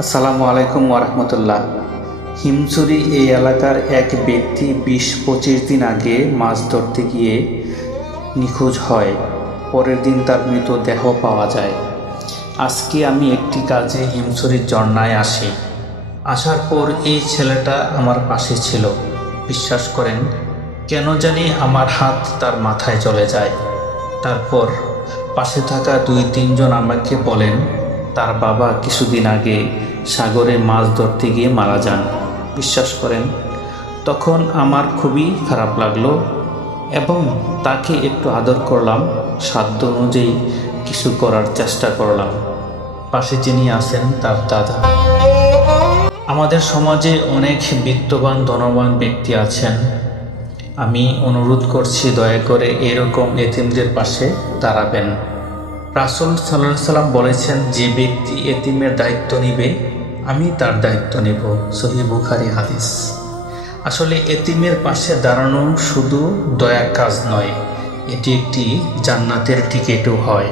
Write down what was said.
আসসালামু আলাইকুম ওরহমতুল্লাহ। হিমছড়ি এই এলাকার এক ব্যক্তি ২০-২৫ দিন আগে মাছ ধরতে গিয়ে নিখোঁজ হয়। পরের দিন তার মৃতদেহ পাওয়া যায়। আজকে আমি একটি কাজে হিমছড়ির ঝর্ণায় আসি। আসার পর এই ছেলেটা আমার পাশে ছিল। বিশ্বাস করেন, কেন জানি আমার হাত তার মাথায় চলে যায়। তারপর পাশে থাকা ২-৩ জন আমাকে বলেন তার বাবা কিছুদিন আগে সাগরে মাছ ধরতে গিয়ে মারা যান। বিশ্বাস করেন, তখন আমার খুবই খারাপ লাগলো এবং তাকে একটু আদর করলাম, সাধ্য অনুযায়ী কিছু করার চেষ্টা করলাম। পাশে যিনি আছেন তার দাদা। আমাদের সমাজে অনেক বিত্তবান ধনবান ব্যক্তি আছেন। আমি অনুরোধ করছি, দয়া করে এরকম এতিমদের পাশে দাঁড়াবেন। রাসূল সাল্লাল্লাহু আলাইহি সাল্লাম বলেছেন, যে ব্যক্তি এতিমের দায়িত্ব নিবে আমি তার দায়িত্ব নেব। সহিহ বুখারী হাদিস। আসলে এতিমের পাশে দাঁড়ানো শুধু দয়ার কাজ নয়, এটি একটি জান্নাতের টিকিটও হয়।